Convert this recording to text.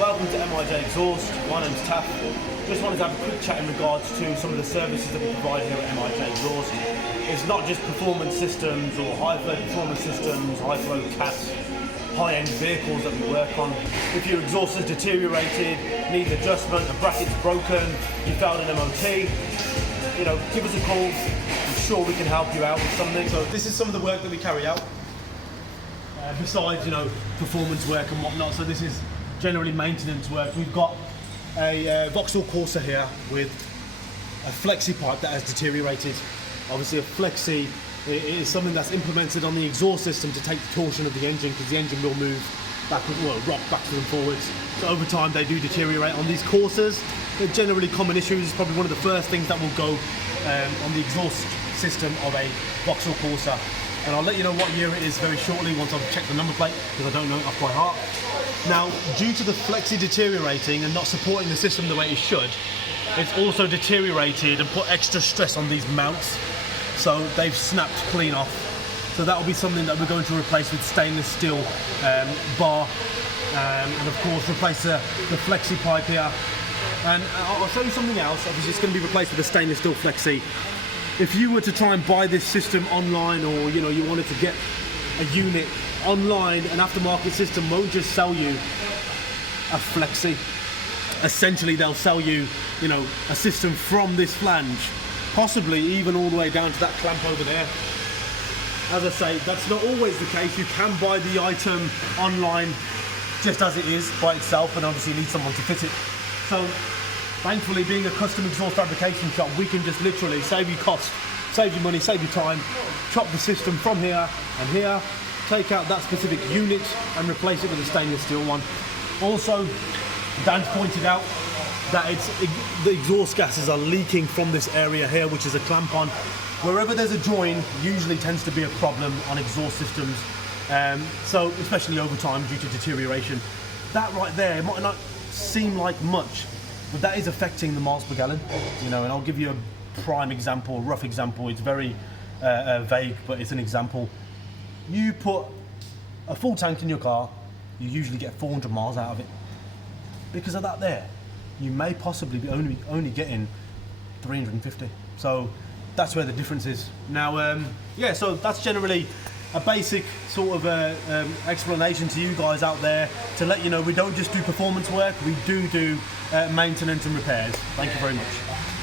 Welcome to MIJ Exhaust. My name's Taff. Just wanted to have a quick chat in regards to some of the services that we provide here at MIJ Exhaust. It's not just performance systems or high flow performance systems, high flow cats, high-end vehicles that we work on. If your exhaust has deteriorated, needs adjustment, the bracket's broken, you failed an MOT, give us a call. I'm sure we can help you out with something. So this is some of the work that we carry out. Besides, performance work and whatnot. So this is generally maintenance work. We've got a Vauxhall Corsa here with a Flexi pipe that has deteriorated. Obviously a Flexi is something that's implemented on the exhaust system to take the torsion of the engine, because the engine will move backwards, rock backwards and forwards. So over time they do deteriorate on these Corsas. They're generally common issues. It's probably one of the first things that will go on the exhaust system of a Vauxhall Corsa. And I'll let you know what year it is very shortly once I've checked the number plate, because I don't know it off by heart. Now, due to the Flexi deteriorating and not supporting the system the way it should, it's also deteriorated and put extra stress on these mounts. So they've snapped clean off. So that will be something that we're going to replace with stainless steel bar, and of course replace the Flexi pipe here. And I'll show you something else. Obviously it's going to be replaced with a stainless steel Flexi. If you were to try and buy this system online, or you wanted to get a unit online, an aftermarket system won't just sell you a Flexi. Essentially they'll sell you, a system from this flange, possibly even all the way down to that clamp over there. As I say, that's not always the case. You can buy the item online just as it is by itself, and obviously you need someone to fit it. So thankfully, being a custom exhaust fabrication shop, we can just literally save you cost, save you money, save you time, chop the system from here and here, take out that specific unit and replace it with a stainless steel one. Also, Dan's pointed out that the exhaust gases are leaking from this area here, which is a clamp on. Wherever there's a join, usually tends to be a problem on exhaust systems. So, especially over time due to deterioration. That right there, it might not seem like much, but that is affecting the miles per gallon, and I'll give you a prime example, a rough example. It's very vague, but it's an example. You put a full tank in your car, you usually get 400 miles out of it. Because of that there, you may possibly be only getting 350. So that's where the difference is. Now, so that's generally a basic sort of explanation to you guys out there, to let you know we don't just do performance work, we do maintenance and repairs. Thank you very much.